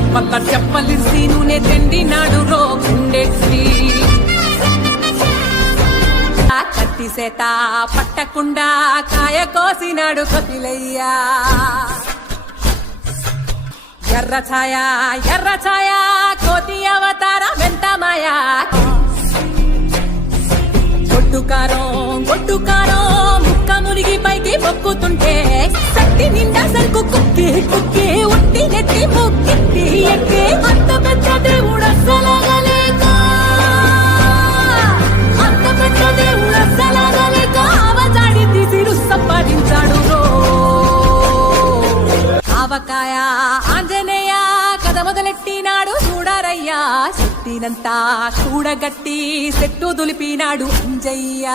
చెప్పలిసి నూనె తెండినాడు రో గుండెత్తి కత్తి సేత పట్టకుండా కాయ కోసినాడు కపిలయ్యా ఎర్ర ఛాయ కోతి అవతార వెంట మాయా గొడ్డుకారం ముక్క మురిగి పైకి మొక్కుతుంటే సత్తి నిండా సరుకు కుక్కి ఉట్టి నెట్టి మొక్కిట్టి ఎక్కి అంత పెద్ద దేవుడు అస్సలాగలేక అవజాడి తీసి సంపాదించాడు రో ఆవకాయ ఆంజనేయ కథ మొదలెట్టినాడు చూడారయ్యా చెట్టినంతా చూడగట్టి చెట్టు దులిపినాడు అంజయ్య.